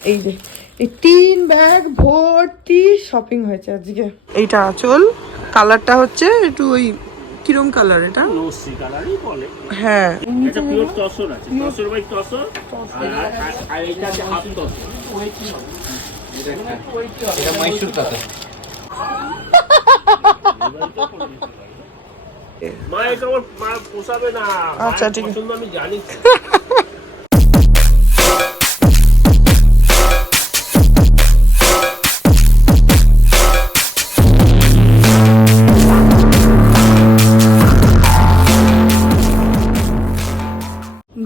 এই যে এই 3 ব্যাগ ভর্তি শপিং হয়েছে আজকে। এইটা আঁচল, কালারটা হচ্ছে একটু ওই কিরম কালার, এটা লস্যি কালারই বলে। হ্যাঁ, এটা পিওর তসর আছে, তসর বাই তসর, আর এইটা আছে হাফ তসর। এটা মাইসুর কাঁথা। মা এটা আমার মা পোষাবে না। আচ্ছা ঠিক আছে, আমি জানি।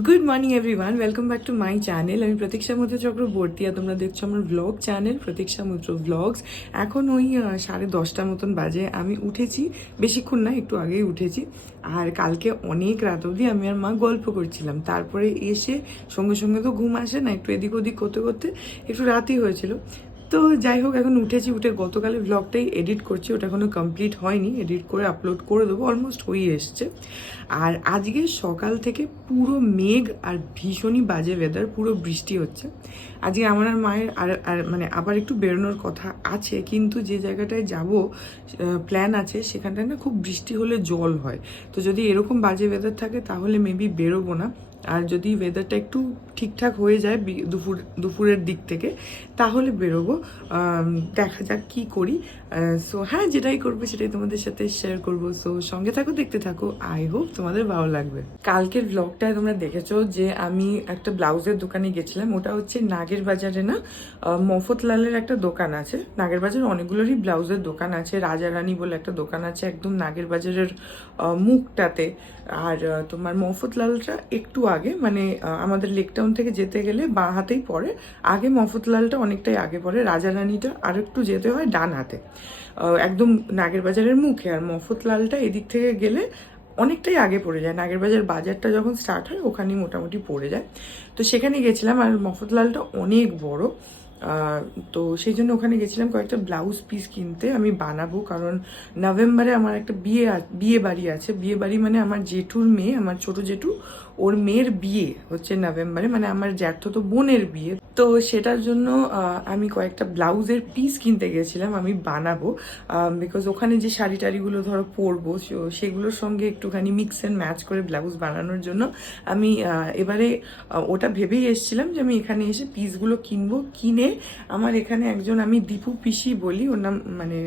Good morning everyone, welcome back to my channel. আমি প্রতীক্ষা মৈত্র চক্রবর্তী আর তোমরা দেখছো আমার ব্লগ চ্যানেল প্রতীক্ষা মৈত্র ব্লগস। এখন ওই 10:30 মতন বাজে। আমি উঠেছি, বেশিক্ষণ না, একটু আগেই উঠেছি। আর কালকে অনেক রাত অবধি আমি আর মা গল্প করছিলাম। তারপরে এসে সঙ্গে সঙ্গে তো ঘুম আসে না, একটু এদিক ওদিক করতে করতে একটু রাতই হয়েছিল। তো যাই হোক, এখন উঠেছি, উঠে গতকালের ব্লগটাই এডিট করছি, ওটা এখনো কমপ্লিট হয়নি, এডিট করে আপলোড করে দেবো, অলমোস্ট হয়ে এসছে। আর আজকে সকাল থেকে পুরো মেঘ আর ভীষণই বাজে ওয়েদার, পুরো বৃষ্টি হচ্ছে। আজকে আমার আর মায়ের আর মানে আবার একটু বেরোনোর কথা আছে, কিন্তু যে জায়গাটায় যাব প্ল্যান আছে সেখানটায় না খুব বৃষ্টি হলে জল হয়। তো যদি এরকম বাজে ওয়েদার থাকে তাহলে মেবি বেরোবো না। আর যদি ওয়েদারটা একটু ঠিকঠাক হয়ে যায় দুপুরের দিক থেকে তাহলে বেরোবো। দেখা যাক কি করি। সো হ্যাঁ, যেটাই করবো সেটাই তোমাদের সাথে শেয়ার করবো। সো সঙ্গে থাকো, দেখতে থাকো, আই হোপ তোমাদের ভালো লাগবে। কালকের ব্লগটায় তোমরা দেখেছো যে আমি একটা ব্লাউজের দোকানে গেছিলাম। ওটা হচ্ছে নাগের বাজারে, না মফতলালের একটা দোকান আছে। নাগের বাজারে অনেকগুলোরই ব্লাউজের দোকান আছে। রাজারানী বলে একটা দোকান আছে একদম নাগের বাজারের মুখটাতে। আর তোমার মফতলালটা একটু আগে, মানে আমাদের লেকটাউন থেকে যেতে গেলে বাঁ হাতেই পড়ে। আগে মফতলালটা অনেকটাই আগে পড়ে, রাজারানীটা আর একটু যেতে হয় ডান হাতে, একদম নাগের বাজারের মুখে। আর মফতলালটা এদিক থেকে গেলে অনেকটাই আগে পড়ে যায়। নাগের বাজারটা যখন স্টার্ট হয় ওখানেই মোটামুটি পড়ে যায়। তো সেখানে গেছিলাম। আর মফতলালটা অনেক বড়, তো সেই জন্য ওখানে গেছিলাম কয়েকটা ব্লাউজ পিস কিনতে। আমি বানাবো, কারণ নভেম্বরে আমার একটা বিয়ে বাড়ি আছে। বিয়ে বাড়ি মানে আমার জেঠুর মেয়ে, আমার ছোট জেঠু, ওর মেয়ের বিয়ে হচ্ছে নভেম্বরে, মানে আমার জ্যাঠতো বোনের বিয়ে। তো সেটার জন্য আমি কয়েকটা ব্লাউজের পিস কিনতে গেছিলাম, আমি বানাবো। বিকজ ওখানে যে শাড়ি টাড়িগুলো ধরো পরবো সেগুলোর সঙ্গে একটুখানি মিক্স অ্যান্ড ম্যাচ করে ব্লাউজ বানানোর জন্য আমি এবারে ওটা ভেবেই এসেছিলাম যে আমি এখানে এসে পিসগুলো কিনবো। কিনে আমার এখানে একজন, আমি দীপু পিসি বলি, ওর নাম মানে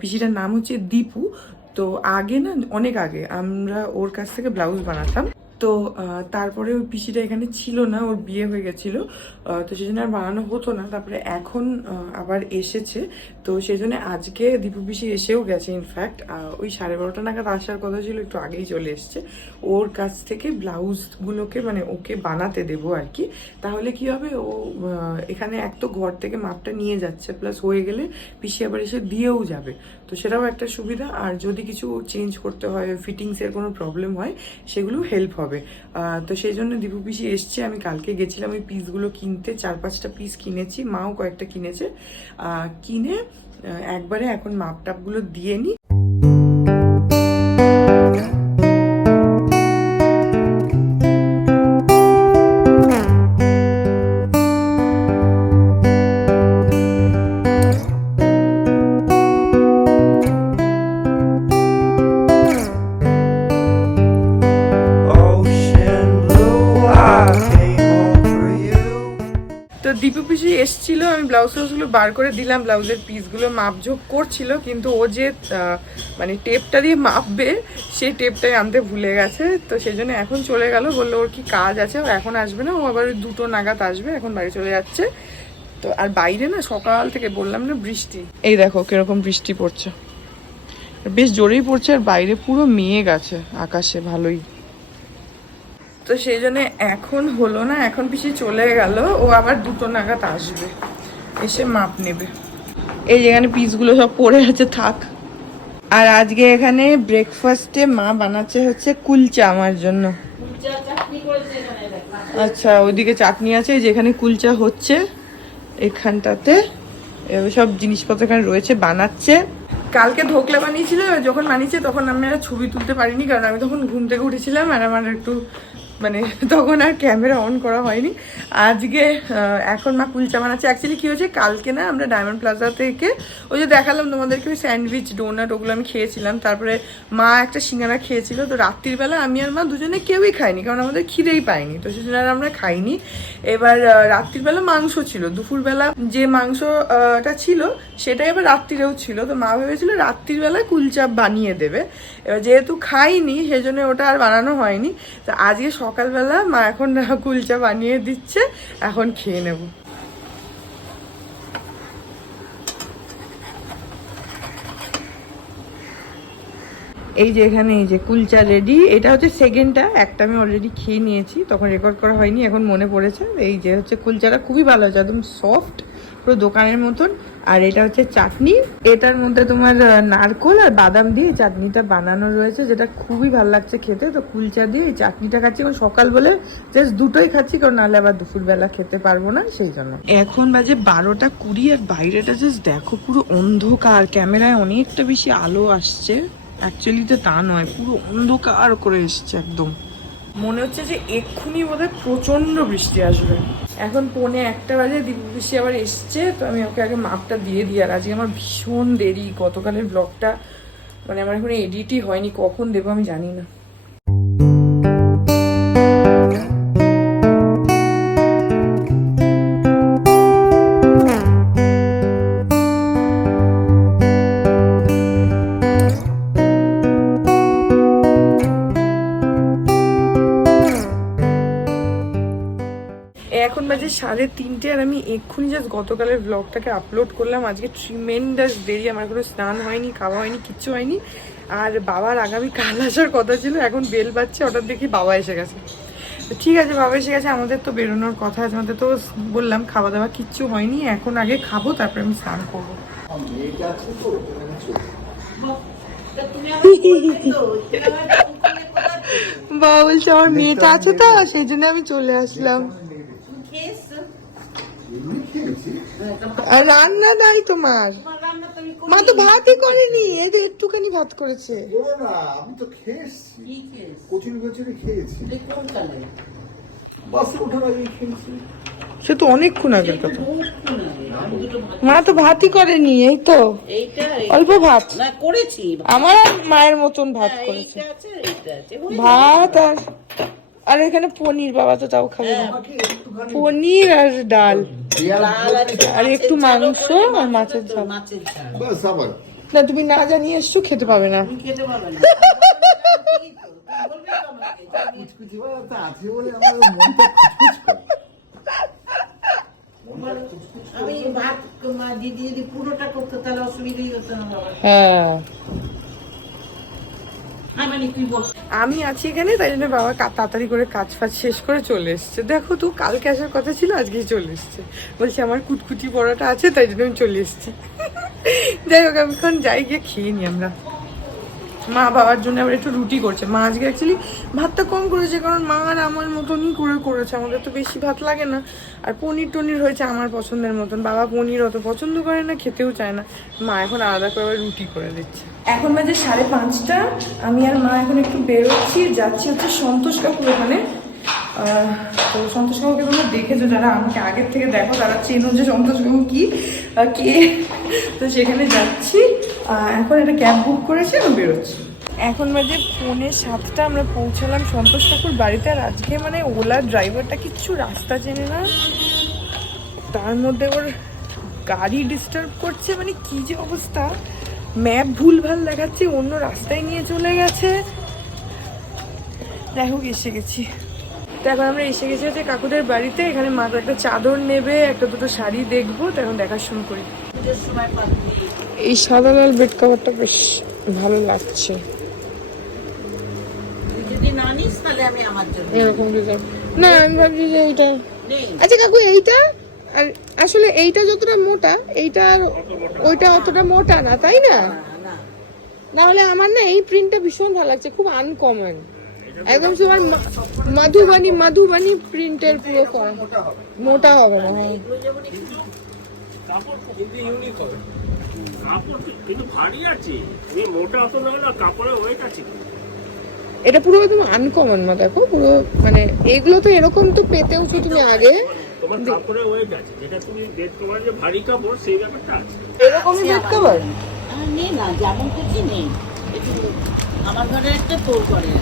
পিসিটার নাম হচ্ছে দীপু। তো আগে না, অনেক আগে আমরা ওর কাছ থেকে ব্লাউজ বানাতাম। তো তারপরে ওই পিসিটা এখানে ছিল না, ওর বিয়ে হয়ে গেছিলো। তো সেই জন্য আর বানানো হতো না। তারপরে এখন আবার এসেছে, তো সেই জন্য আজকে দীপু পিসি এসেও গেছে। ইনফ্যাক্ট ওই 12:30 নাগাদ আসার কথা ছিল, একটু আগেই চলে এসছে। ওর কাছ থেকে ব্লাউজগুলোকে মানে ওকে বানাতে দেবো আর কি। তাহলে কি হবে, ও এখানে এক তো ঘর থেকে মাপটা নিয়ে যাচ্ছে, প্লাস হয়ে গেলে পিসি আবার এসে দিয়েও যাবে। তো সেটাও একটা সুবিধা। আর যদি কিছু চেঞ্জ করতে হয়, ফিটিংসের কোনো প্রবলেম হয়, সেগুলো হেল্প হবে। তো সেই জন্য দীপু পিসি এসছে। আমি কালকে গেছিলাম ওই পিসগুলো কিনতে, 4-5টা পিস কিনেছি, মাও কয়েকটা কিনেছে। কিনে একবারে এখন মাপ টাপগুলো দিয়ে নিই। দীপু পিসি এসছিল, আমি ব্লাউজ টাউজগুলো বার করে দিলাম, ব্লাউজের পিসগুলো মাপঝোপ করছিল, কিন্তু ও যে মানে টেপটা দিয়ে মাপবে সেই টেপটাই আনতে ভুলে গেছে। তো সেই জন্য এখন চলে গেল, বললো ওর কি কাজ আছে, ও এখন আসবে না, ও আবার 2টো নাগাদ আসবে, এখন বাড়ি চলে যাচ্ছে। তো আর বাইরে না সকাল থেকে বললাম না বৃষ্টি, এই দেখো কিরকম বৃষ্টি পড়ছে, বেশ জোরেই পড়ছে। আর বাইরে পুরো মেঘ আছে আকাশে ভালোই। তো সেই জন্য এখন হলো না, এখন পিসি চলে গেল, ও আবার 2টো নাগাদ আসবে, এসে মাপ নেবে। এই যেখানে পিসগুলো সব পড়ে আছে থাক। আর আজকে এখানে ব্রেকফাস্টে মা বানাচ্ছে হচ্ছে কুলচা আমার জন্য। আচ্ছা, ওইদিকে চাটনি আছে, যেখানে কুলচা হচ্ছে এখানটাতে সব জিনিসপত্র এখানে রয়েছে, বানাচ্ছে। কালকে ধোকলা বানিয়েছিল, যখন বানিয়েছে তখন আমি আর ছবি তুলতে পারিনি, কারণ আমি তখন ঘুম থেকে উঠেছিলাম আর আমার একটু মানে তখন আর ক্যামেরা অন করা হয়নি। আজকে এখন মা কুলচা বানাচ্ছে। অ্যাকচুয়ালি কী হয়েছে, কালকে না আমরা ডায়মন্ড প্লাজা থেকে ওই যে দেখালাম তোমাদেরকে ওই স্যান্ডউইচ ডোনাট ওগুলো আমি খেয়েছিলাম, তারপরে মা একটা সিঙ্গারা খেয়েছিল। তো রাত্রিবেলা আমি আর মা দুজনে কেউই খাইনি, কারণ আমাদের খিদেই পায়নি, তো সেজন্য আর আমরা খাইনি। এবার রাত্রিবেলা মাংস ছিল, দুপুরবেলা যে মাংসটা ছিল সেটাই এবার রাত্রিরেও ছিল। তো মা ভেবেছিল রাত্রিবেলায় কুলচা বানিয়ে দেবে, এবার যেহেতু খাইনি সেজন্য ওটা আর বানানো হয়নি। তো আজকে সকালবেলা মা এখন কুলচা বানিয়ে দিচ্ছে, এখন খেয়ে নেব। এই যে এখানে এই যে কুলচা রেডি। এটা হচ্ছে সেকেন্ডটা, একটা আমি অলরেডি খেয়ে নিয়েছি, তখন রেকর্ড করা হয়নি, এখন মনে পড়েছে। এই যে হচ্ছে কুলচাটা খুবই ভালো হয়েছে, একদম সফট পুরো দোকানের মতন। আর এটা হচ্ছে চাটনি, এটার মধ্যে তোমার নারকোল আর বাদাম দিয়ে চাটনিটা বানানো রয়েছে, যেটা খুবই ভালো লাগছে খেতে। তো কুলচা দিয়ে এই চাটনিটা খাচ্ছি, কারণ সকাল বলে জাস্ট দুটোই খাচ্ছি, কারণ নাহলে আবার দুপুরবেলা খেতে পারবো না, সেই জন্য। এখন বাজে 12:20 আর বাইরেটা জাস্ট দেখো পুরো অন্ধকার, ক্যামেরায় অনেকটা বেশি আলো আসছে, অ্যাকচুয়ালি তো তা নয়, পুরো অন্ধকার করে এসছে একদম। মনে হচ্ছে যে এক্ষুনি বোধহয় প্রচন্ড বৃষ্টি আসবে। এখন 1:45 বাজে, দীপু বৃষ্টি আবার এসছে। তো আমি ওকে আগে মাপটা দিয়ে দিই। আর আজকে আমার ভীষণ দেরি, গতকালের ব্লগটা মানে আমার এখন এডিটই হয়নি, কখন দেবো আমি জানি না। এখন বাজে 3:30 আর আমি এক্ষুনি জাস্ট গতকালের ব্লগটাকে আপলোড করলাম। আজকে ট্রিমেন্ডাস দেরি, আমার কোনো স্নান হয়নি, খাওয়া হয়নি, কিচ্ছু হয়নি। আর বাবার আগামীকাল আসার কথা ছিল, এখন বেল বাজছে, হঠাৎ দেখি বাবা এসে গেছে। তো ঠিক আছে, বাবা এসে গেছে, আমাদের তো বেরোনোর কথা আছে, আমাদের তো বললাম খাওয়া দাওয়া কিচ্ছু হয়নি, এখন আগে খাবো তারপরে আমি স্নান করবো। বাবা বলছে আমার মেয়েটা আছে তো, সেই জন্য আমি চলে আসলাম। আর রান্না নাই তোমার? মা তো ভাতই করেনি, এই যে একটুখানি ভাত করেছে। আমি তো খেয়েছি, কচুরি কচুরি খেয়েছি, বাসে ওঠার আগে খেয়েছি। সে তো অনেকক্ষণ আগের কথা। মা তো ভাতই করেনি, এই তো অল্প ভাত করেছি, আমার মায়ের মতন ভাত করেছে, ভাত আর এখানে পনির, বাবা তো তাও খাবে না, পনির আর ডাল আর একটু মাংস আর মাছের ঝাল। না তুমি না জানিয়ে এসছো, খেতে পাবে না। আমি ভাত দিদি যদি পুরোটা করতো তাহলে অসুবিধাই হতো না বাবা। হ্যাঁ তুই বল, আমি আছি এখানে, তাই জন্য বাবা তাড়াতাড়ি করে কাজ ফাজ শেষ করে চলে এসছে। দেখো তো কালকে আসার কথা ছিল, আজকেই চলে এসছে, বলছে আমার কুটকুটি পড়াটা আছে তাই জন্য আমি চলে এসছি। যাই হোক, আমি এখন যাই, গিয়ে খেয়ে নিই আমরা। মা বাবার জন্য আবার একটু রুটি করছে। মা আজকে অ্যাকচুয়ালি ভাতটা কম করেছে, কারণ মা আর আমার মতনই করেছে, আমাদের তো বেশি ভাত লাগে না। আর পনির টনির হয়েছে আমার পছন্দের মতন, বাবা পনির অত পছন্দ করে না, খেতেও চায় না। মা এখন আলাদা করে আবার রুটি করে দিচ্ছে। এখন বাজে 5:30, আমি আর মা এখন একটু বেরোচ্ছি, যাচ্ছি হচ্ছে সন্তোষ কাকুর ওখানে। তো সন্তোষ কাকুকে তোমরা দেখেছো, যারা আমাকে আগের থেকে দেখো তারা চেনো যে সন্তোষ কাকু কি কে। তো সেখানে যাচ্ছি, এখন একটা ক্যাব বুক করেছি, আমি বেরোচ্ছি। এখন বাজে 6:45, আমরা পৌঁছালাম সন্তোষ কাকুর বাড়িতে। আর আজকে মানে ওলার ড্রাইভারটা কিচ্ছু রাস্তা চেনে না, তার মধ্যে ওর গাড়ি ডিস্টার্ব করছে, মানে কি যে অবস্থা, ম্যাপ ভুলভাল দেখাচ্ছে, অন্য রাস্তায় নিয়ে চলে গেছে। যাই হোক, এসে গেছি। তো এখন আমরা এসে গেছি হচ্ছে কাকুদের বাড়িতে। এখানে মা তো একটা চাদর নেবে, একটা দুটো শাড়ি দেখবো, তো এখন দেখা শুরু করি। এই সাদা লাল বেড কভারটা বেশ ভালো লাগছে, যদি না নিস তাহলে আমি আমার জন্য এরকম ডিজাইন। না আমি ভাবছি যে এইটা। আচ্ছা কাকু, এইটা আর আসলে এইটা যতটা মোটা, এইটা আর ওইটা অতটা মোটা না, তাই না? না হলে আমার না এই প্রিন্টটা ভীষণ ভালো লাগছে, খুব আনকমন, একদম তোমার মাধুবানি প্রিন্টের পুরো করা, মোটা হবে না। কিন্তু ভারী আছে, মোটা অত না, কাপড়ের ওয়েট আছে। এটা পুরো একদম আনকমন, মা দেখো পুরো, মানে এগুলো তো এরকম তো পেতেওছো তুমি আগে, তোমার কাপড়ের ওয়েট আছে, যেটা তুমি বেড কভার যে ভারী কাপড় সেই ব্যাপারটা আছে। এরকমই বেড কভার। নেই না, যেমন কিছু নেই, একটু আমার ঘরে একটা তোর করে।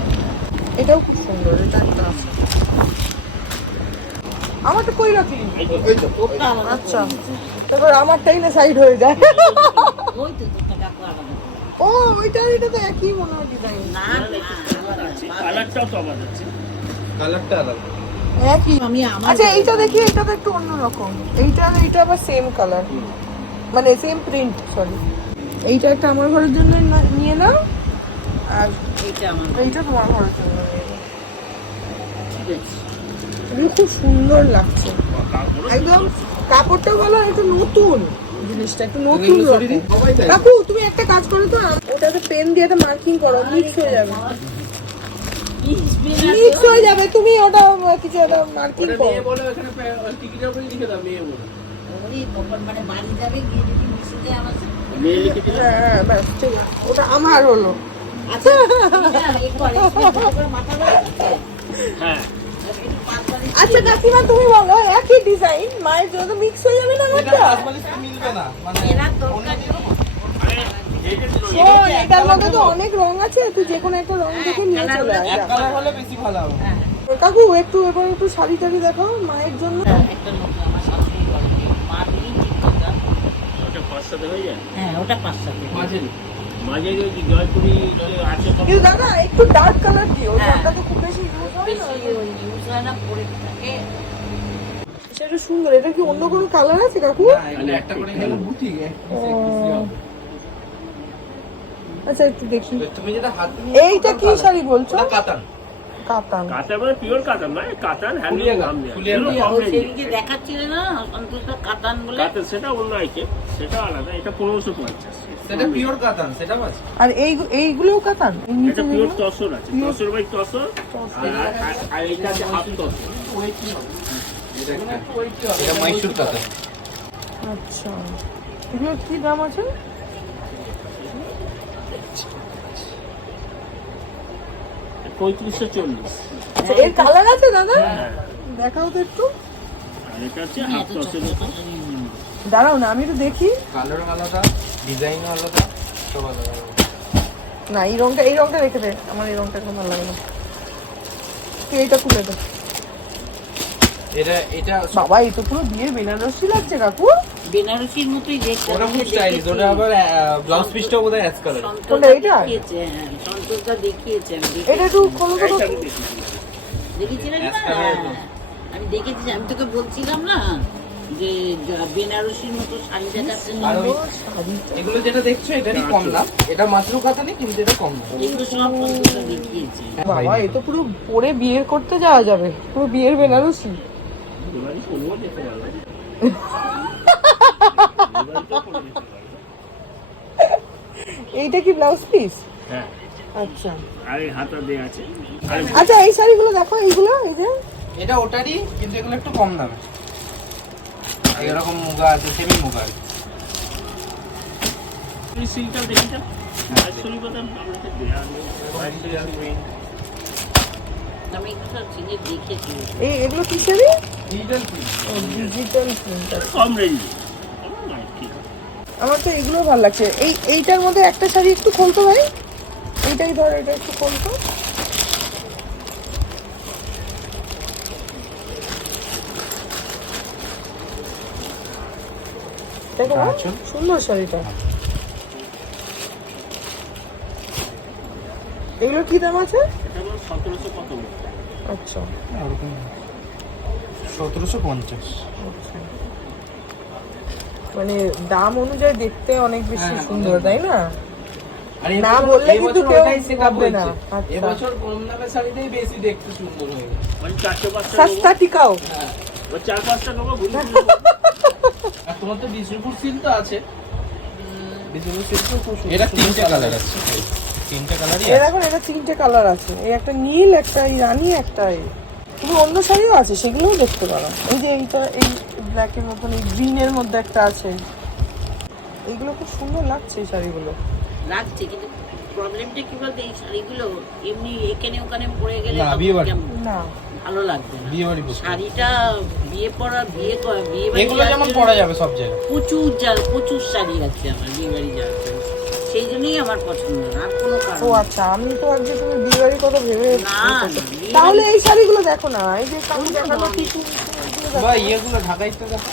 এটাও খুব সুন্দর, এটা একটা আছে। আমারটা কই রাখি? ওই তো তোরটা আমার আচ্ছা, তারপর আমারটাই না সাইড হয়ে যায়। ওই তো তোরটা কাকু আলাদা। ও ওইটা, এটা তো একই মনে হয় ডিজাইন। না কালারটাও তো আবার আছে। কালারটা আলাদা। একই। আমি আমার আচ্ছা এইটা দেখি, এটা তো একটু অন্যরকম। এইটা এইটা আবার সেম কালার, মানে সেম প্রিন্ট, সরি। এইটা একটা আমার ঘরের জন্য নিয়ে নাও, আর এইটা আমার এইটা তোমার ঘরের জন্য নিয়ে নাও। ঠিক আছে। এগুলো খুব সুন্দর লাগছে কাপড়ও একদম। কাপড়টা বলো একটু নতুন, জিনিসটা একটু নতুন রকম। কাকু তুমি একটা কাজ করো তো, ওটাতে পেন দিয়ে একটা মার্কিং করো, মিক্স হয়ে যাবে। মিক্স হয়ে যাবে, তুমি ওটা কিছু একটা মার্কিং করো। ওই তখন মানে বাড়ি যাবে, গিয়ে যদি মিশে যায় আমার সাথে। মেয়ে লিখে দিলাম। হ্যাঁ ব্যাস ঠিক আছে, ওটা আমার হলো। আচ্ছা মাথা বাড়ি হ্যাঁ, আচ্ছা কাকিমা তুমি বলো, একই ডিজাইন মায়ের জন্য মিক্স হয়ে যাবে না ওটা? এরা দরকার আরে এইটা ছিল ও এটার মধ্যে তো অনেক রং আছে, তুই যে কোনো একটা রং দেখে নিয়ে চলে আয়। কাকু একটু এবার একটু শাড়ি টাড়ি দেখাও মায়ের জন্য। একটা নতুন আমার শাশুড়ি ঘরে মা দিলেই ঠিক কথা। ওটা 5-7 হয়ে যায়। হ্যাঁ ওটা 5-7 মাঝে ওই যে জয়পুরি যে আছে সব। কিন্তু দাদা একটু ডার্ক কালার দিও, হ্যাঁ। রংটা তো খুব বেশি ইউজ হয় না। বেশি ওই ইউজ হয় না, পরে থাকে। সেটা সুন্দর। এটা কি অন্য কোনো কালার আছে কাকু? মানে একটা করে ও। আচ্ছা একটু দেখি, তুমি যেটা হাত এইটা কি শাড়ি বলছো? কাতান। কাতান। কাতার মানে পিওর কাতার নয়, কাতার হ্যান্ডলুম নাম নেই। এগুলো কম ওই রেঞ্জে। সেদিনকে দেখাচ্ছিলে না সন্তোষ কাতান বলে, কাতার সেটা অন্য আইটেম, সেটা আলাদা। এটা 1550। সেটা পিওর কাতান, সেটা আছে। আর এইগুলোও কাতান? এই নিচে এটা পিওর যেগুলো? তসর আছে, তসর বাই তসর। আর এইটা আছে হাফ তসর। এটা মাইসুর কাতান। আচ্ছা, এগুলোর কি দাম আছে? $3540। আচ্ছা, এর কালার আছে দাদা? দেখাও তো একটু। আর এটা হচ্ছে হাফ তসর উপর। দাঁড়াও না, আমি একটু দেখি। কালার আলাদা, ডিজাইনও আলাদা, সব আলাদা। না এই রংটা রেখে দে, আমার এই রংটা খুব ভালো লাগে না। তুই এইটা খুলে দে। এটা বাবা এই তো পুরো বিয়ের বেনারসি লাগছে কাকু। বেনারসির মতোই দেখতে। ওটা খুব স্টাইলিশ। ওটা আবার ব্লাউজ পিসটাও বোধহয় অ্যাশ কালার। কোনটা, এইটা? দেখিয়েছে, হ্যাঁ সন্তোষদা দেখিয়েছে, আমি এটা একটু খোলো তো এটা কাকু। আমি দেখি। দেখেছিলেন না? Ash colour হ্যাঁ, আমি দেখেছি, আমি তোকে বলছিলাম না যে বেনারসির মতো শাড়ি দেখাচ্ছে না। আর ওই এগুলো যেটা দেখছো এটারই কম দাম। এটা মাত্র কাতানই, কিন্তু এটা কম দাম। এগুলো সব সন্তোষদা দেখিয়েছে। বাবা এ তো পুরো পরে বিয়ে করতে যাওয়া যাবে, পুরো বিয়ের বেনারসি। এবারে কোনও যেতে পারবে না। এবারে তো কোনো যেতে পারবে না। এইটা কি ব্লাউজ পিস? হ্যাঁ, আচ্ছা আর এই হাতা দেয়া আছে। আর আচ্ছা, এই শাড়িগুলো দেখো, এইগুলো এই যে এটা ওটারই, কিন্তু এগুলো একটু কম দামে। এরকম মুগা আছে, সেমি মুগা আছে। এই সিলটা দেখি না। আর শরীরবাদাম আপনাকে দেয়া নেই। আমি এগুলো সব চিনে দেখেছি। এগুলো কি শাড়ি? Digital digital print. কম রেঞ্জে। নয়, ঠিক আছে। আমার তো এগুলো ভালো লাগছে। এইটার মধ্যে একটা শাড়ি একটু খুলতো ভাই, এইটাই ধর, এটা একটু খুলতো। দেখো মা, আঁচল। সুন্দর শাড়িটা। এগুলো কি দাম আছে? এটা হলো 1700 কত মতো। আচ্ছা ওরকম 1750। মানে দাম অনুযায়ী দেখতে অনেক বেশি হ্যাঁ, সুন্দর, তাই না? আর না বললে কিন্তু কেউ ভাববে না। আচ্ছা। এবছর কম দামের শাড়িটাই বেশি দেখতে সুন্দর হয়ে গেছে। মানে 400-500 সস্তা টিকাও। হ্যাঁ। ওই 4-5টা নেবো, ঘুরে আর তোমার তো বিষ্ণুপুর সিল্ক তো আছে। বিষ্ণুপুর সিল্ক তো খুব সুন্দর। এটা তিনটে কালার আছে। তিনটে কালারই এর এখন এটা তিনটে কালার আছে, এই একটা নীল, একটা এই রানী, একটা এই। তুমি অন্য শাড়িও আছে, সেগুলোও দেখতে পারো। এই যে এইটা, এই ব্ল্যাকের মতন, এই গ্রিনের মধ্যে একটা আছে। এইগুলো খুব সুন্দর লাগছে এই শাড়িগুলো। লাগছে কিন্তু প্রবলেমটা কি বলতে এই শাড়িগুলো এমনি এখানে ওখানে পরে গেলে না, তখন বিয়ে বাড়ি। কেমন না ভালো লাগবে না। বিয়ে বাড়ি বসে শাড়িটা বিয়ে বাড়ি এগুলো যেমন যাওয়ার পরা জন্য যাবে সব জায়গায়। প্রচুর শাড়ি আছে আমার বিয়ে বাড়ি যাওয়ার জন্য, সেই জন্যই আমার পছন্দ না, আর কোনো ও কারণ আচ্ছা, আমি তো আজকে তুমি বিয়েবাড়ির কথা ভেবে না, না, বিয়ে তাহলে এই শাড়িগুলো দেখো না, এই যে কাকু ওগুলো দেখালো অনেক। টিকু বা ইয়েগুলো ঢাকাইতে দেখো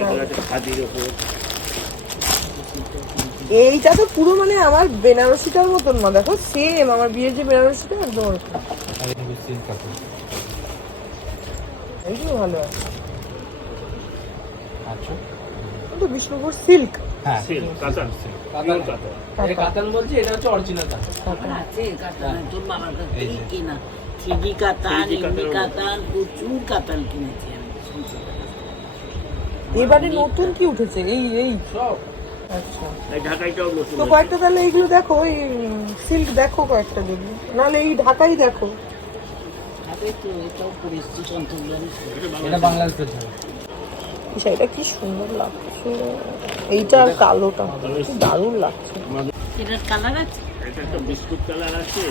এগুলো আছে খাদির ওপর। এইটা তো পুরো মানে আমার বেনারসিটার মতন মা, দেখো সেম আমার বিয়ের যে বেনারসিটা একদম ওরকম। সিল্ক আছে। এইগুলো ভালো আছে, আচ্ছা তো বিষ্ণুপুর সিল্ক। হ্যাঁ সিল্ক, কাতান সিল্ক, পিওর কাতান। এটা কাতান বলছি, এটা হচ্ছে অরিজিনাল কাতান। আমার আছে কাতান, তোর বাবার কাছ এই থেকে যে। কেনা থ্রিডি কাতান, 3D এমনি কাতান। কাতান, প্রচুর কাতান কিনেছি আমি। এবারে নতুন কি উঠেছে এই এই সব আচ্ছা, এই ঢাকাইটাও নতুন তো আছে। কয়েকটা তাহলে এইগুলো দেখো, এই সিল্ক দেখো কয়েকটা, যদি নাহলে এই ঢাকাই দেখো। আরে তো এটাও পরিস্থিতি সন্তোষজনক। এটা বাংলাদেশের জন্য। এই শাড়িটা কি সুন্দর লাগছে, এইটা আর কালোটা কি দারুণ লাগছে। এটার কালার আছে, এটা একটা বিস্কুট কালার আছে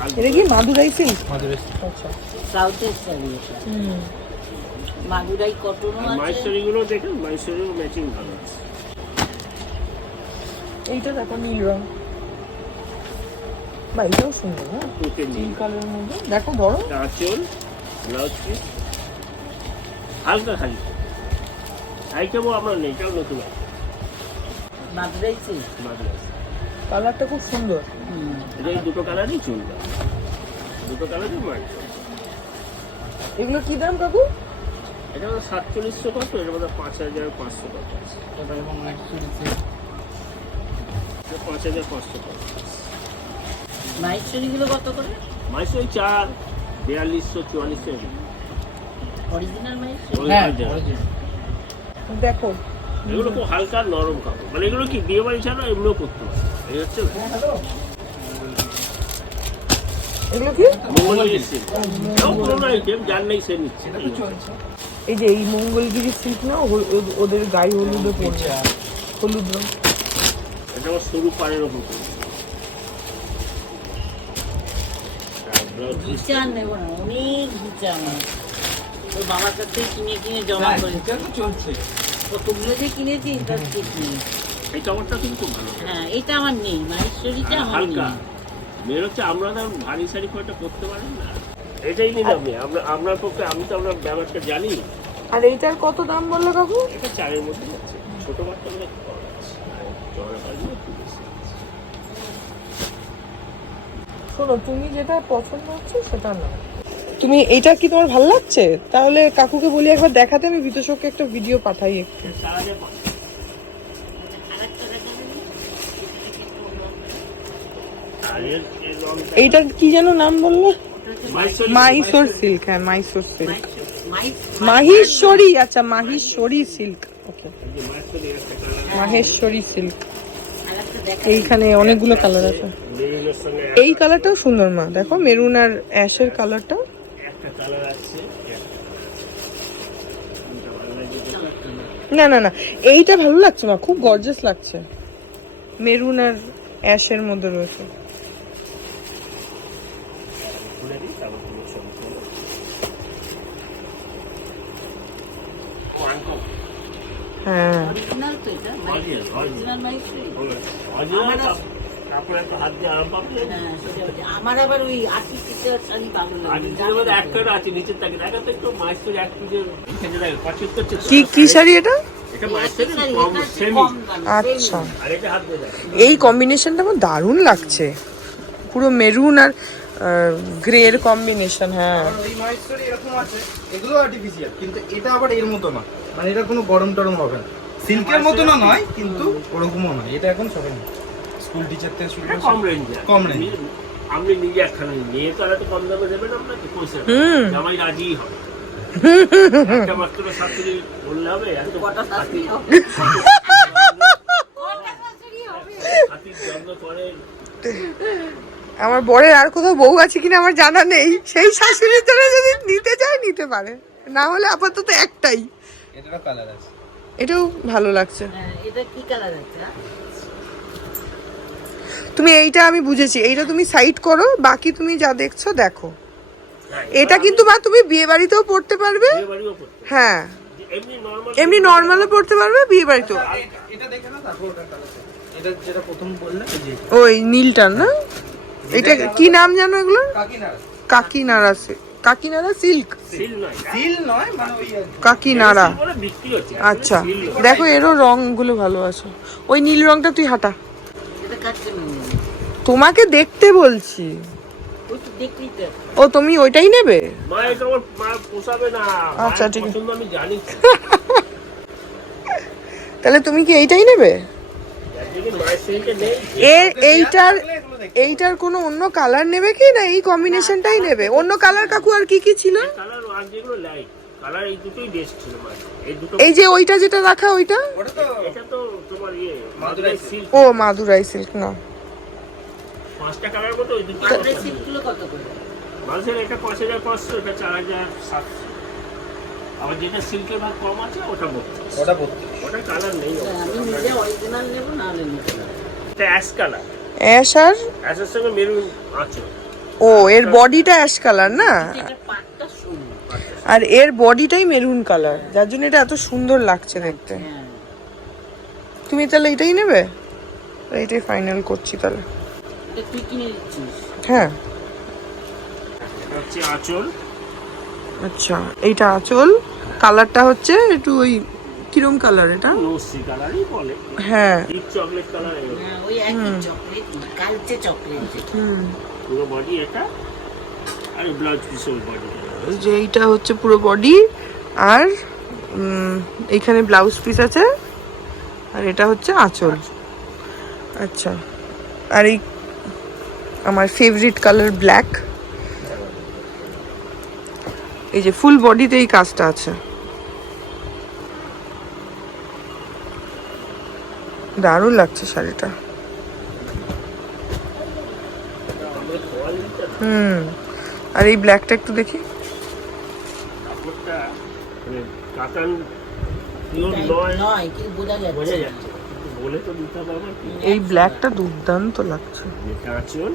আর এটা কি মাদুরাই সিল্ক? মাদুরের আচ্ছা সাউথের শাড়ি এটা, হুম, মাদুরাই কটনও আছে। মাইসুরিগুলো দেখেন, মাইসুরিও ম্যাচিং ভালো আছে। এইটা দেখো নীল রং, বা এটাও সুন্দর না, টুকে নিয়ে নীল কালারের মধ্যে দেখো, ধরো এটা আঁচল, ব্লাউজ পিস, হালকা খালি আইটেমও আমরা নেই, এটাও নতুন আছে মাদুরাই সিল্ক। মাদ্রাস। কালারটা খুব সুন্দর। এটা এই দুটো কালারই চুলটা, দুটো কালারই মাইক। এগুলো কি দাম কাকু? এটা 4700 কত, এর মধ্যে 5500 কত আছে, এটা এবং অ্যাকচুয়ালি এটা 5500 কত। মাইক শাড়িগুলো কত করে? মাইসুরি 4, 4200, 4400 এরকম। অরিজিনাল মাইক হ্যাঁ original। original। দেখো এগুলো খুব হালকা নরম কাপড়, মানে এগুলো কি বিয়ে বাড়ি ছাড়া এমনিও করতে পারে। এই হচ্ছে এগুলো কি? মঙ্গলগিরি সিল্ক, এটাও পুরোনো আইটেম, যার নেই সে নিচ্ছে। এটা তো চলছে। এই যে এই মঙ্গলগিরি সিল্ক না, ওদের গায়ে হলুদে পড়ছে, হলুদ রং। এটা আমার সরু পাড়ের ওপর করেছে। আর ব্লাউজ পিস বিচার নেব না, অনেক বিচার আমার। তোর বাবার কাছ থেকে কিনে কিনে জমা হ্যাঁ, করে, এটা তো চলছে। কতগুলো যে কিনেছি তার ঠিক নেই। এই কাপড়টা কিন্তু ভালো, হ্যাঁ, এটা আমার নেই, মাইশ্বরীটা আর আমার হালকা। নেই। মেয়ের হচ্ছে আমরা তো ভারী শাড়ি কয়টা করতে পারেন না, এটাই নিলাম আমি। আপনার পক্ষে, আমি তো আপনার ব্যাপারটা জানি। আর এইটার কত দাম বললো কাকু? এটা 4-এর মধ্যে আছে, ছোট বাচ্চাগুলো একটু কম আছে, আর চড়া বাচ্চাগুলো একটু বেশি আছে। শোনো, তুমি যেটা পছন্দ হচ্ছে সেটা না, তুমি এইটা কি তোমার ভালো লাগছে? তাহলে কাকুকে বলি একবার দেখাতে, আমি বিতোষকে একটা ভিডিও পাঠাই একটু। 4500। আর এর রংটা এইটার কি যেন নাম বললো? মাইসুরি। মাইসোর সিল্ক, হ্যাঁ মাইসোর সিল্ক, মাইশ্বরী মাহেশ্বরী, আচ্ছা মাহেশ্বরী সিল্ক, ওকে এই যে মাইসুরি একটা কালার, মাহেশ্বরী সিল্ক। আরেকটা দেখা এইখানে অনেকগুলো কালার আছে, মেরুনের সঙ্গে এই কালারটাও সুন্দর মা, দেখো মেরুন আর অ্যাশের কালারটা। একটা কালার আছে, কোনটা ভালো লাগে দেখো। না না না, এইটা ভালো লাগছে মা, খুব গর্জাস লাগছে, মেরুন আর অ্যাশের মধ্যে রয়েছে। খুলে দিই, তারপর তুমি ছবি তোলো। ওয়ানকো হ্যাঁ অরিজিনাল তো এটা, Original, অরিজিনাল মাইশ্বরী। অরিজিনাল কাপড় একটু হাত দিয়ে আরাম পাবে। হ্যাঁ, সেটা হচ্ছে। আমার আবার ওই 80 পিসের শাড়ি ভালো আর লাগে, নিচের মধ্যে এক কালার আছে, নিচের তাকে দেখা তো একটু মাইসুরি এক পিসের এখানে দেখো 75 টাকা। কি কি শাড়ি এটা? এটা এই মাইসুরি শাড়ি, কম এটা হচ্ছে সেমি, কম দামি, আচ্ছা, আর এটা হাত দিয়ে দেখো। এই কম্বিনেশনটা আমার দারুণ লাগছে, পুরো মেরুন আর গ্রে এর কম্বিনেশন। হ্যাঁ আর ওই মাইশ্বরী এরকম আছে, এগুলো আর্টিফিশিয়াল, কিন্তু এটা আবার এর মতো না, মানে এটা কোনো গরম টরম হবে না, সিল্কের মতো না নয়, কিন্তু ওরকমও নয়। এটা এখন সবাই স্কুল টিচার থেকে শুরু এটা করে কম রেঞ্জে, কম range। আপনি নিজে একখানা নিয়ে তো আর এত কম দামে দেবেন আপনাকে, পয়সা জামাই রাজি হবে। একটা মাত্র শাশুড়ি বললে হবে, এত কটা শাশুড়ি হবে? হাতির জন্ম করে। আমার বরের আর কোথাও বউ আছে কিনা আমার জানা নেই, সেই শাশুড়ির জন্য যদি নিতে চায় নিতে পারে, না হলে আপাতত একটাই। এটারও কালার আছে। এটাও ভালো লাগছে। হ্যাঁ, এটা কি কালার আছে? তুমি এইটা আমি বুঝেছি, এইটা তুমি সাইড করো, বাকি তুমি যা দেখছো দেখো। হ্যাঁ, এটা কিন্তু মা তুমি বিয়ে বাড়িতেও পড়তে পারবে, বিয়ে বাড়িও করতে পারবে। হ্যাঁ এমনি নরমাল এমনি নর্মালও পড়তে পারবে, বিয়ে বাড়িতেও। এটা দেখে না, তারপর ওটা কালার এটা যেটা প্রথম বললাম এই যে ওই নীলটার না, এটা কি নাম জানো এগুলো? কাকিনাড়া। কাকিনাড়া কাকিনাড়া সিল্ক, সিল নয়, সিল নয় মানে ওই কাকিনাড়া। সিল বলে বিক্রি হচ্ছে, আচ্ছা সিল নয়। দেখো এরও রংগুলো ভালো আছে। ওই নীল রংটা তুই হাঁটা, এটা কাটতে নেই, তোমাকে দেখতে বলছি। ওই তো দেখলি তো। ও তুমি ওইটাই নেবে? মা এটা আমার মা পোষাবে না, আচ্ছা, মায়ের ঠিক আছে। পছন্দ আমি জানি তো। তাহলে তুমি কি এইটাই নেবে? একদিকে মায়ের সেন্টে নেই, এইটার কোনো অন্য কালার নেবে কি না এই কম্বিনেশনটাই নেবে? অন্য কালার কাকু আর কি কি ছিল? কালার আর যেগুলো লাইট কালার এই দুটোই বেস্ট ছিল মায়ের, এই দুটো। এই যে ওইটা যেটা রাখা ওইটা, ওটা তো এটা তো তোমার ইয়ে মাদুরাই সিল্ক, ও মাদুরাই সিল্ক না। 5টা কালার মতো ওই দুটো। মাদুরাই সিল্কগুলো কত করে? মানুষের এটা 5,500, এটা 4,700। আবার যেটা সিল্কের ভাগ কম আছে ওটা 32, ওটা 32। ওটা কালার নেই। আমি নিজে অরিজিনাল নেব না হলে নিতে না। এটা অ্যাশ কালার, অ্যাশ আর অ্যাশের সঙ্গে মেরুন আছে। ও এর বডিটা অ্যাশ কালার না, এটা পাটটা শুরু। আর এর বডিটাই মেরুন কালার, যার জন্য এটা এত সুন্দর লাগছে দেখতে। হ্যাঁ, তুমি তাহলে এটাই নেবে? এইটাই ফাইনাল করছি তাহলে। এটা তুই কিনে দিচ্ছিস? হ্যাঁ এটা হচ্ছে আঁচল, আচ্ছা এইটা আঁচল, কালারটা হচ্ছে একটু ওই কিরম কালার এটা? লস্যি কালারই বলে, হ্যাঁ ডিপ চকলেট কালার। হ্যাঁ, ওই একই চকলেট, কালচে চকলেট যেটা। পুরো বডি এটা, আর ব্লাউজ পিসের বডি। এই যে এইটা হচ্ছে পুরো বডি, আর এইখানে ব্লাউজ পিস আছে, আর এটা হচ্ছে আঁচল। আচ্ছা, আর এই আমার ফেভারিট কালার ব্ল্যাক, এই যে ফুল বডিতে এই কাজটা আছে, দারুণ লাগছে শাড়িটা। আর এই ব্ল্যাকটা একটু দেখি, কাপড়টা মানে কাতান পিওর নয়, নয়, কিন্তু বোঝা বোঝা যাচ্ছে না। যাচ্ছে, কিন্তু বলে তো দিতে পারবো কি। এই ব্ল্যাকটা দুর্দান্ত লাগছে। এটা আঁচল,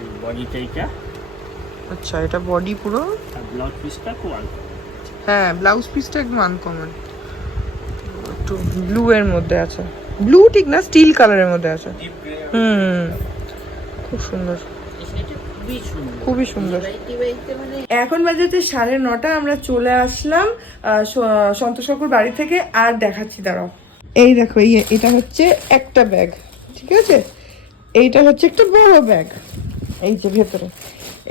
এই বডিটা এটা, আচ্ছা এটা বডি পুরো, আর ব্লাউজ পিসটা খুব আলগা। হ্যাঁ ব্লাউজ পিসটা একদম আনকমন, একটু ব্লু এর মধ্যে আছে, ব্লু ঠিক না স্টিল কালারের মধ্যে আছে। Deep grey. খুব সুন্দর, সেটা খুবই সুন্দর, খুবই সুন্দর। বাড়িতে বাড়িতে মানে এখন বাজেতে 9:30, আমরা চলে আসলাম সন্তোষ কাকুর বাড়ি থেকে। আর দেখাচ্ছি দাঁড়াও, এই দেখো এটা হচ্ছে একটা ব্যাগ, ঠিক আছে, এইটা হচ্ছে একটা বড় ব্যাগ, এই যে ভেতরে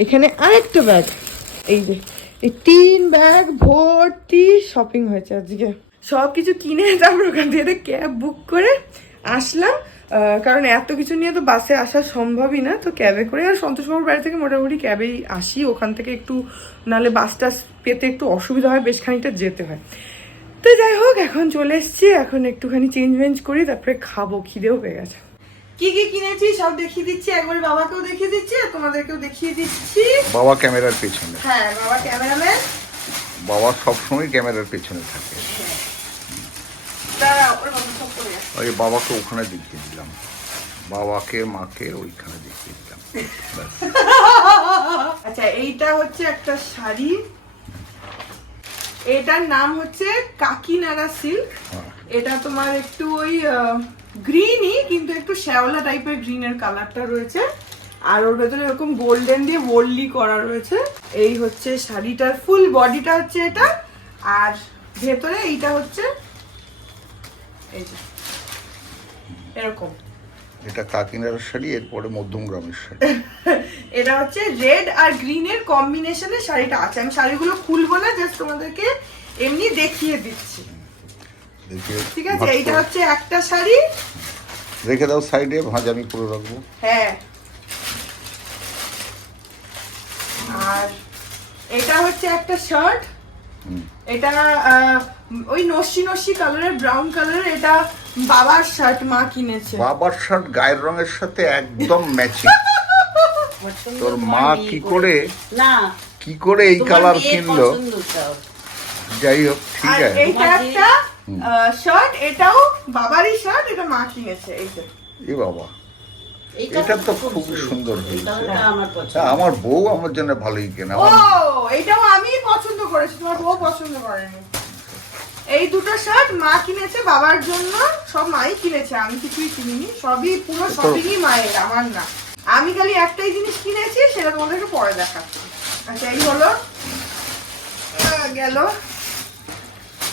এখানে আরেকটা ব্যাগ, এই যে এই 3 ব্যাগ ভর্তি শপিং হয়েছে আজকে। সব কিছু কিনে তারপর ওখান থেকে ক্যাব বুক করে আসলাম, কারণ এত কিছু নিয়ে তো বাসে আসা সম্ভবই না, তো ক্যাবে করে। আর সন্তোষবাবুর বাড়ি থেকে মোটামুটি ক্যাবেই আসি, ওখান থেকে একটু নাহলে বাস টাস পেতে একটু অসুবিধা হয়, বেশ খানিকটা যেতে হয়। তো যাই হোক এখন চলে এসছি, এখন একটুখানি চেঞ্জ করি, তারপরে খাবো, খিদেও পেয়ে গেছে। কি কি কিনেছি সব দেখিয়ে দিচ্ছি, একবার বাবাকেও দেখিয়ে দিচ্ছি আর তোমাদেরকেও দেখিয়ে দিচ্ছি। বাবা ক্যামেরার পেছনে, হ্যাঁ বাবা ক্যামেরাম্যান, বাবা সবসময় ক্যামেরার পেছনে থাকে। দাঁড়াও ওর বাবা সব করে আসছে। ওই বাবাকে ওখানে দেখিয়ে দিলাম, বাবাকে মাকে ওইখানে দেখিয়ে দিলাম, ব্যাস। আচ্ছা এইটা হচ্ছে একটা শাড়ি, এটার নাম হচ্ছে কাকিনাড়া সিল্ক। এটা তোমার একটু ওই গ্রিনই, কিন্তু একটু শ্যাওলা টাইপের গ্রিনের কালারটা রয়েছে, আর ওর ভেতরে এরকম গোল্ডেন দিয়ে ওল্লি করা রয়েছে। এই হচ্ছে শাড়িটার ফুল বডিটা হচ্ছে এটা, আর ভেতরে এইটা হচ্ছে এই যে এরকম। এটা কাকিনাড়ার শাড়ি, এরপরে মধ্যম গ্রামের শাড়ি। এটা হচ্ছে রেড আর গ্রিনের কম্বিনেশনে শাড়িটা আছে। আমি শাড়িগুলো খুলবো না, জাস্ট তোমাদেরকে এমনি দেখিয়ে দিচ্ছি, দেখিয়ে ঠিক আছে। ভাঁজ এইটা করে হচ্ছে একটা শাড়ি, রেখে দাও সাইডে, ভাঁজ আমি করে রাখবো। হ্যাঁ, আর এটা হচ্ছে একটা শার্ট, এটা ওই নস্যি কালারের ব্রাউন কালারের, এটা বাবার শার্ট, মা কিনেছে। বাবার শার্ট গায়ের রঙের সাথে একদম ম্যাচিং। পছন্দ তোর তোমার মা মেয়ে কি করে না, কি করে এই তোমার কালার মেয়ের কিনলো, পছন্দটাও। যাই হোক ঠিক আর আছে। এইটা একটা শার্ট, এটাও বাবারই শার্ট, এটা মা কিনেছে। এই যে এ বাবা, এই এটা তো কালারটা খুব সুন্দর এই হয়েছে। কালারটা আমার পছন্দ। হ্যাঁ, আমার বউ আমার জন্য ভালোই কেনা। ও, এটাও আমি পছন্দ করেছি, তোমার বউ পছন্দ করেনি। এই দুটো শার্ট মা কিনেছে বাবার জন্য, সব মাই কিনেছে, আমি কিছুই কিনিনি, সবই পুরো শপিংই মায়ের, আমার না। আমি খালি একটাই জিনিস কিনেছি, সেটা তোমাদেরকে পরে দেখাচ্ছি। আচ্ছা, এই হলো গেল।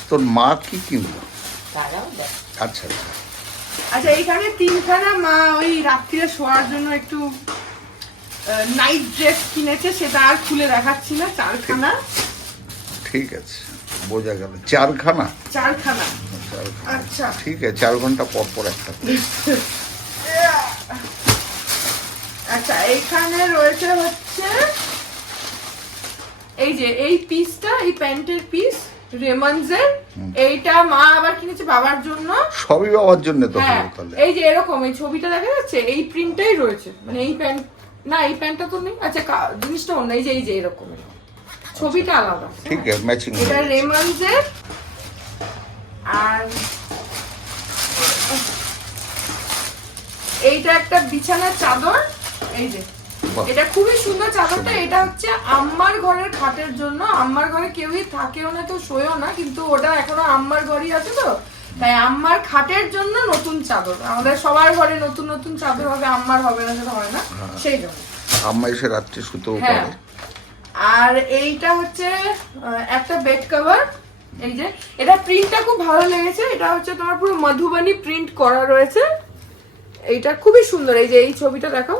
তোর মা কি কিনলো? তারাও দেখ। আচ্ছা আচ্ছা, আচ্ছা, এইখানে তিনখানা মা ওই রাত্রিরে শোয়ার জন্য একটু নাইট ড্রেস কিনেছে, সেটা আর খুলে দেখাচ্ছি না। চারখানা। ঠিক আছে, বোঝা গেল। চারখানা? চারখানা। চারখানা, আচ্ছা, ঠিক আছে, 4 ঘন্টা পর পর একটা করে। আচ্ছা, এইখানে রয়েছে হচ্ছে এই যে এই পিসটা, এই প্যান্টের পিস রেমন্ডসের। এইটা মা আবার কিনেছে বাবার জন্য। সবই বাবার জন্য তো হ্যাঁ, হলো তাহলে। এই যে এরকম এই ছবিটা দেখা যাচ্ছে, এই প্রিন্টটাই রয়েছে, মানে এই প্যান্ট না, এই প্যান্টটা তো নেই। আচ্ছা, জিনিসটা অন্য, এই যে এরকম ছবিটা আলাদা। ঠিক আছে, ম্যাচিং। এটা রেমন্ডসের। আর এইটা একটা বিছানার চাদর, এই যে বাহ। এটা খুবই সুন্দর চাদরটা। এটা হচ্ছে আম্মার ঘরের খাটের জন্য। আম্মার ঘরে কেউই থাকেও না, কেউ শোয়েও না, কিন্তু ওটা এখনো আম্মার ঘরই আছে, তো তাই আম্মার খাটের জন্য নতুন চাদর। আমাদের সবার ঘরে নতুন নতুন চাদর হবে, আম্মার হবে না, সেটা হয় না, সেই জন্য। আম্মা এসে রাত্রে শুতেও হ্যাঁ। পারে। আর এইটা হচ্ছে একটা বেড কভার। এই যে এটা প্রিন্টটা খুব ভালো লেগেছে, এটা হচ্ছে তোমার পুরো মধুবনী প্রিন্ট করা রয়েছে। এইটা খুবই সুন্দর। এই যে এই ছবিটা দেখো,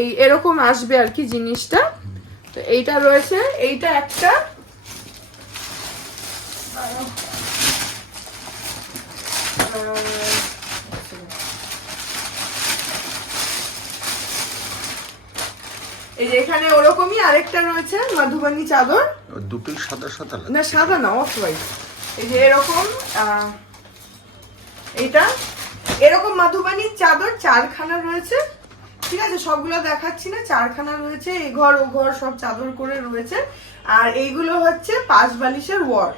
এই এরকম আসবে আর কি জিনিসটা। তো এইটা রয়েছে, এইটা একটা এই যে এখানে ওরকমই আরেকটা রয়েছে মধুবনী চাদর। দুটোই সাদা সাদা লাগে। না, সাদা না, অফ হোয়াইট। এই যে এরকম এটা এরকম মধুবনী চাদর চারখানা রয়েছে। ঠিক আছে, সবগুলো দেখাচ্ছি না, চারখানা রয়েছে, এই ঘর ও ঘর সব চাদর করে রয়েছে। আর এইগুলো হচ্ছে 5 বালিশের ওয়ার,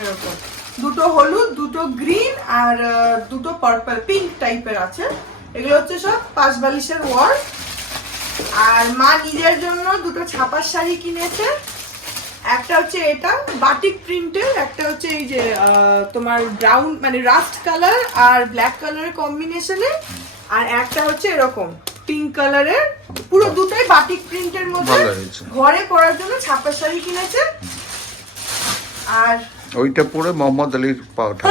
এরকম দুটো হলুদ, দুটো গ্রিন, আর দুটো পার্পল পিঙ্ক টাইপের আছে। এগুলো হচ্ছে সব 5 বালিশের ওয়ার। আর মা নিজের জন্য দুটো ছাপার শাড়ি কিনেছে। একটা হচ্ছে এটা বাটিক প্রিন্টের, একটা হচ্ছে এই যে তোমার ব্রাউন মানে রাস্ট কালার আর ব্ল্যাক কালারের কম্বিনেশনে, আর একটা হচ্ছে এরকম পিঙ্ক কালারের। পুরো দুটোই বাটিক প্রিন্টের মধ্যে ভালো হয়েছে। ঘরে পরার জন্য ছাপার শাড়ি কিনেছে। আর ওইটা পরে মোহাম্মদ আলীর পাওয়াটা।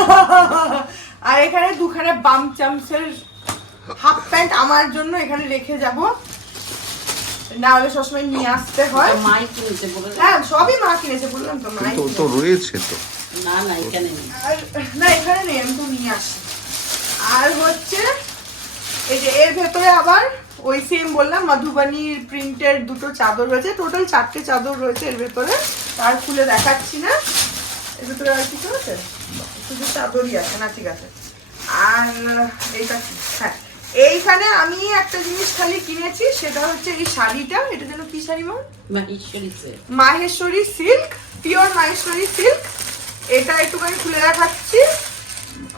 আর এখানে দুখানা বাম চামচের হাফ প্যান্ট আমার জন্য এখানে রেখে যাব, না হলে সবসময় নিয়ে আসতে হয়। মাই কিনেছে বলে না? হ্যাঁ, সবই মা কিনেছে, বললাম তো মাই কিন্তু ও তো রয়েছে তো। না না, এখানে নেই। না, এখানে নেই, আমি তো নিয়ে আসি। আর হচ্ছে এই যে এর ভেতরে আবার ওই সেম বললাম মধুবনী প্রিন্টের দুটো চাদর রয়েছে, টোটাল 4টে চাদর রয়েছে এর ভেতরে। আর খুলে দেখাচ্ছি না, এর ভেতরে আর কিছু আছে, শুধু চাদরই আছে না। ঠিক আছে। আর এইটা কি, হ্যাঁ, এইখানে আমি একটা জিনিস খালি কিনেছি, সেটা হচ্ছে এই শাড়িটা। এটা যেন কি শাড়ি মা? মাহেশ্বরী সে। Maheshwari silk, pure Maheshwari silk. এটা একটুখানি খুলে দেখাচ্ছি।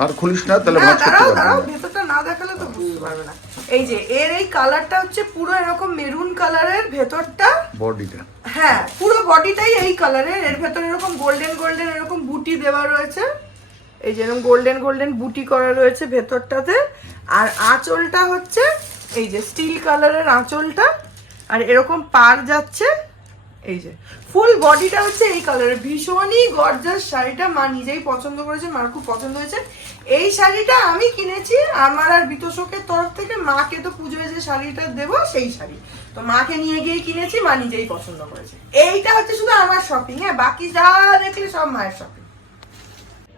আর খুলিস না, তাহলে না, মাছ করতে দাঁড়াও পারবো দাঁড়াও, না। ভেতরটা না দেখালে তো বুঝতে পারবে না। এই যে এর এই কালারটা হচ্ছে পুরো এরকম মেরুন কালারের ভেতরটা। বডিটা হ্যাঁ, পুরো বডিটাই এই কালারের। এর ভেতরে এরকম গোল্ডেন গোল্ডেন এরকম বুটি দেওয়া রয়েছে, এই যে এরকম গোল্ডেন গোল্ডেন বুটি করা রয়েছে ভেতরটাতে। আর আঁচলটা হচ্ছে এই যে স্টিল কালারের আঁচলটা, আর এরকম পার যাচ্ছে। এই যে ফুল বডিটা হচ্ছে এই কালারের, ভীষণই গর্জাস শাড়িটা। মা নিজেই পছন্দ করেছে, মার খুব পছন্দ হয়েছে। এই শাড়িটা আমি কিনেছি আমার আর বিতোষকের তরফ থেকে। মাকে তো পুজোয় যে শাড়িটা দেবো সেই শাড়ি, তো মাকে নিয়ে গিয়ে কিনেছি, মা নিজেই পছন্দ করেছে। এইটা হচ্ছে শুধু আমার শপিং, হ্যাঁ, বাকি যা দেখলে সব মায়ের শপিং।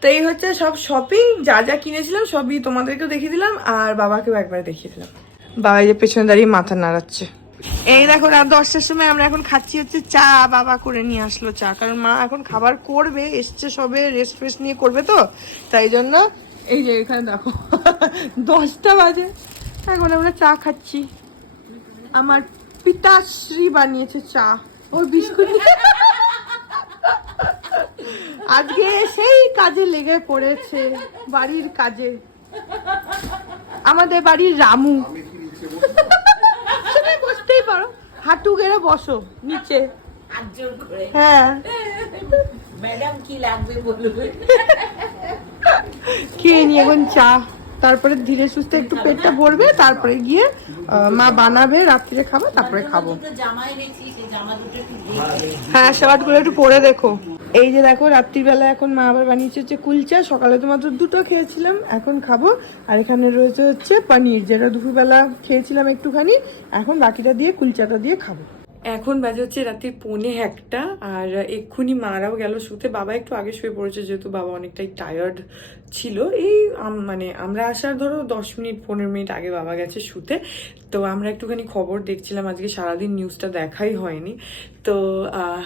তো এই হচ্ছে সব শপিং, যা যা কিনেছিলাম সবই তোমাদেরকেও দেখিয়ে দিলাম, আর বাবাকেও একবার দেখিয়ে দিলাম। বাবা এই যে পেছনে দাঁড়িয়ে মাথা নাড়াচ্ছে। এই দেখো, রাত 10টার সময় আমরা এখন খাচ্ছি হচ্ছে চা। বাবা করে নিয়ে আসলো চা, কারণ মা এখন খাবার করবে, এসছে সবে, রেস্ট ফেস্ট নিয়ে করবে, তো তাই জন্য। এই যে এখানে দেখো 10টা বাজে, এখন আমরা চা খাচ্ছি। আমার পিতাশ্রী বানিয়েছে চা, ওর বিস্কুট আজকে সেই কাজে লেগে পড়েছে, বাড়ির কাজে। আমাদের বাড়ির রামু, তুমি বসতেই পারো, হাঁটু গেড়ে বসো নিচে। হাত জোর করে হ্যাঁ, ম্যাডাম কি লাগবে বলবে। খেয়ে নি এখন চা, তারপরে ধীরে সুস্থে একটু পেটটা ভরবে, তারপরে গিয়ে মা বানাবে, রাত্রিরে খাবো, তারপরে খাবো। দুটো জামাই রেখেছি, সেই জামা দুটো একটু ধুয়ে হ্যাঁ, শার্ট গুলো একটু পরে দেখো। এই যে দেখো, রাত্রিবেলা এখন মা আবার বানিয়েছে হচ্ছে কুলচা। সকালে তো মাত্র 2টো খেয়েছিলাম, এখন খাবো। আর এখানে রয়েছে হচ্ছে পনির, যেটা দুপুরবেলা খেয়েছিলাম একটুখানি, এখন বাকিটা দিয়ে কুলচাটা দিয়ে খাবো। এখন বাজে হচ্ছে রাত্রি 1:45, আর এক্ষুনি মারাও গেল শুতে। বাবা একটু আগে শুয়ে পড়েছে, যেহেতু বাবা অনেকটাই টায়ার্ড ছিল। এই মানে আমরা আসার ধরো 10 মিনিট 15 মিনিট আগে বাবা গেছে শুতে। তো আমরা একটুখানি খবর দেখছিলাম, আজকে সারাদিন নিউজটা দেখাই হয়নি। তো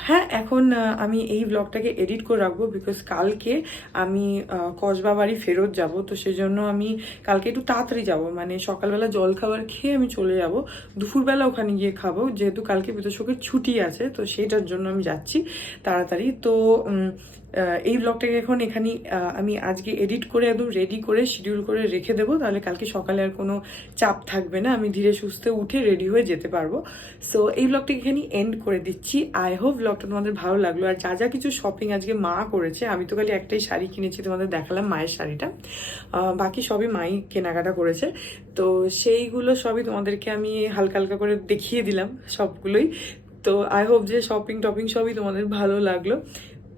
হ্যাঁ, এখন আমি এই ব্লগটাকে এডিট করে রাখবো, বিকজ কালকে আমি কসবা বাড়ি ফেরত যাব। তো সেই জন্য আমি কালকে একটু তাড়াতাড়ি যাব, মানে সকালবেলা জল খাবার খেয়ে আমি চলে যাব, দুপুরবেলা ওখানে গিয়ে খাবো, যেহেতু কালকে বিতর্শকের ছুটি আছে। তো সেইটার জন্য আমি যাচ্ছি তাড়াতাড়ি। তো এই ব্লগটাকে এখন এখানে আমি আজকে এডিট করে একদম রেডি করে শিডিউল করে রেখে দেবো, তাহলে কালকে সকালে আর কোনো চাপ থাকবে না, আমি ধীরে সুস্থে উঠে রেডি হয়ে যেতে পারবো। সো এই ব্লগটাকে এখানে এন্ড করে দিচ্ছি। আই হোপ ব্লগটা তোমাদের ভালো লাগলো। আর যা যা কিছু শপিং আজকে মা করেছে, আমি তো খালি একটাই শাড়ি কিনেছি, তোমাদের দেখালাম মায়ের শাড়িটা, বাকি সবই মাই কেনাকাটা করেছে। তো সেইগুলো সবই তোমাদেরকে আমি হালকা হালকা করে দেখিয়ে দিলাম সবগুলোই। তো আই হোপ যে শপিং টপিং সবই তোমাদের ভালো লাগলো।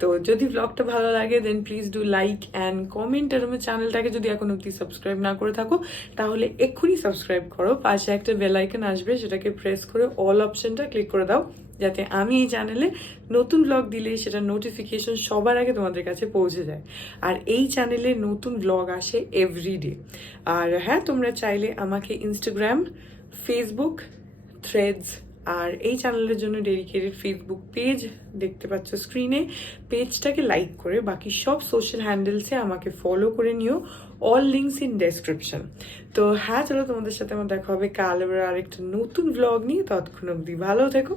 তো যদি ব্লগটা ভালো লাগে then please do like and comment. আর আমার চ্যানেলটাকে যদি এখন অবধি সাবস্ক্রাইব না করে থাকো, তাহলে এক্ষুনি সাবস্ক্রাইব করো। পাশে একটা বেল আইকন আসবে, সেটাকে প্রেস করে অল অপশনটা ক্লিক করে দাও, যাতে আমি এই চ্যানেলে নতুন ব্লগ দিলেই সেটা নোটিফিকেশন সবার আগে তোমাদের কাছে পৌঁছে যায়। আর এই চ্যানেলে নতুন ব্লগ আসে এভরিডে। আর হ্যাঁ, তোমরা চাইলে আমাকে ইনস্টাগ্রাম, ফেসবুক, থ্রেডস আর এই চ্যানেলের জন্য ডেডিকেটেড ফেসবুক পেজ দেখতে পাচ্ছ স্ক্রিনে, পেজটাকে লাইক করে বাকি সব সোশ্যাল হ্যান্ডেলসে আমাকে ফলো করে নিও। All links in description. তো হ্যাঁ, চলো, তোমাদের সাথে আমার দেখা হবে কাল আবার আরেকটা নতুন ব্লগ নিয়ে। ততক্ষণ অবধি ভালো থেকো।